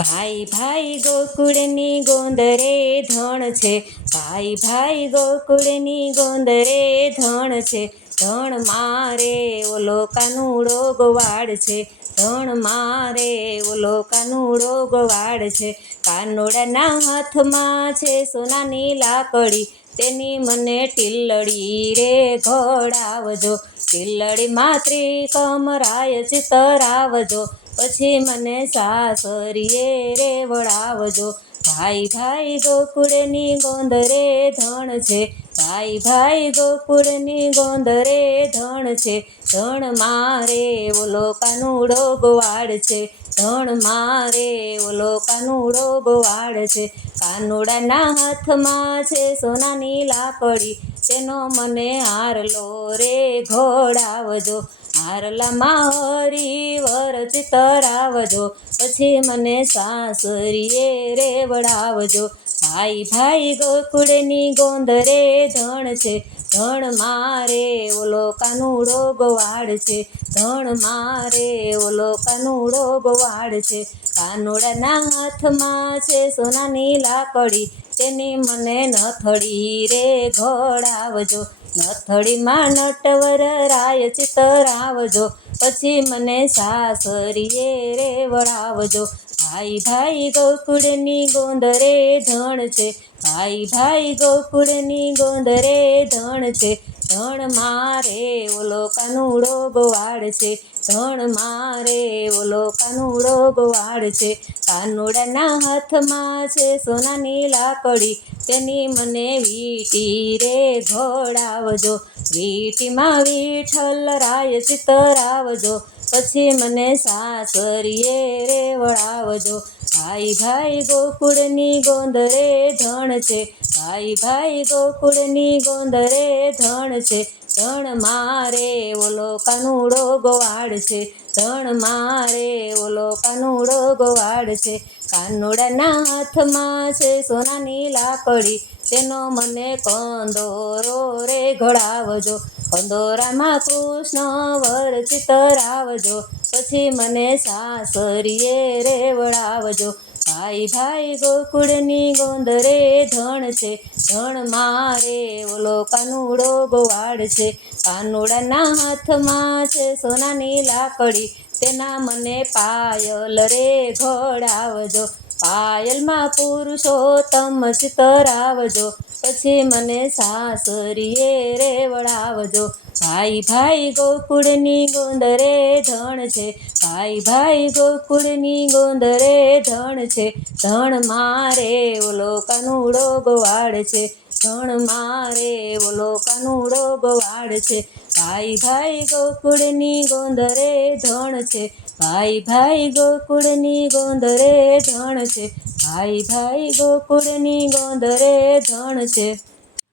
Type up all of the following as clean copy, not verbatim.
ભાઈ ભાઈ ગોકુળની ગોંદરે ધણ છે, ભાઈ ભાઈ ગોકુળની ગોંદરે ધણ છે, ધણ મારે ઓલો કાનુડો ગોવાડ છે, ધણ મારે ઓલો કાનુડો ગોવાડ છે, કાનુડાના હાથમાં છે સોનાની લાકડી, તેની મને ટીલડી રે ઘોડાવજો, ટીલડીમાં ત્રિકમરાય ચિતરાવજો, પછી મને સાસરીએ રે વળાવજો. ભાઈ ભાઈ ગોકુળની ગોંદરે ધણ છે, ભાઈ ભાઈ ગોકુળની ગોંદરે ધણ છે, ધણ મારે ઓલો કાનુડો ગોવાડ છે, ધણ મારે ઓલો કાનુડો ગોવાડ છે, કાનુડાના હાથમાં છે સોનાની લાકડી, તેનો મને હારલો રે ઘોડાવજો, હારલામાં હરિવર ચિતરાવજો, પછી મને સાસરીએ રે વળાવજો. ભાઈ ભાઈ ગોકુળની ગોંદરે ધણ છે, ધણ મારે ઓલો કાનુડો ગોવાડ છે, ધણ મારે ઓલો કાનુડો ગોવાડ છે, કાનુડાના હાથમાં છે સોનાની લાકડી, તેની મને નથડી રે ઘોડાવજો, નથડીમાં નટવર રાય ચિતરાવજો, પછી મને સાસરીએ રે વળાવજો. ભાઈ ભાઈ ગોકુળની ગોંદરે ધણ છે, ભાઈ ભાઈ ગોકુળની ગોંદરે ધણ છે, ધણ મારે ઓલો કાનુડો ગોવાડ છે, ધણ મારે ઓલો કાનુડો ગોવાડ છે, કાનુડાના હાથમાં છે સોનાની લાકડી, તેની મને વીટી રે ઘોડાવજો, વીટીમાં વિઠ્ઠલ રાય ચિતરાવજો, પછી મને સાસરીએ રે વળાવજો. ભાઈ ભાઈ ગોકુળની ગોંદરે ધણ છે, ભાઈ ભાઈ ગોકુળની ગોંદરે ધણ છે, ધણ મારે ઓલો કાનુડો ગોવાડ છે, ધણ મારે ઓલો કાનુડો ગોવાડ છે, કાનુડાના હાથમાં છે સોનાની લાકડી, તેનો મને કંદોરો રે ઘડાવજો, કંદોરામાં કૃષ્ણ વર ચિતરાવજો, પછી મને સાસરીએ રે વળાવજો. ભાઈ ભાઈ ગોકુળની ગોંદરે ધણ છે, ધણ મારે ઓલો કાનુડો ગોવાડ છે, કાનુડાના હાથમાં છે સોનાની લાકડી, તેના મને પાયલ રે ઘોડાવજો, પાયલમાં પુરુષોત્તમ ચિતરાવજો, પછી મને સાસરીએ રે વળાવજો. ભાઈ ભાઈ ગોકુળની ગોંદરે ધણ છે, ભાઈ ભાઈ ગોકુળની ગોંદરે ધણ છે, ધણ મારે ઓલો કાનુડો ગોવાડ છે, ધણ મારે ઓલો કાનુડો ગોવાડ છે, ભાઈ ભાઈ ગોકુળની ગોંદરે ધણ છે, ભાઈ ભાઈ ગોકુળની ગોંદરે ધણ છે, ભાઈ ભાઈ ગોકુળની ગોંદરે ધણ છે.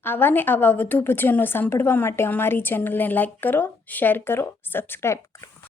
આવા ને આવા વધુ ભજનો સાંભળવા માટે અમારી ચેનલને લાઈક કરો, શેર કરો, સબસ્ક્રાઈબ કરો.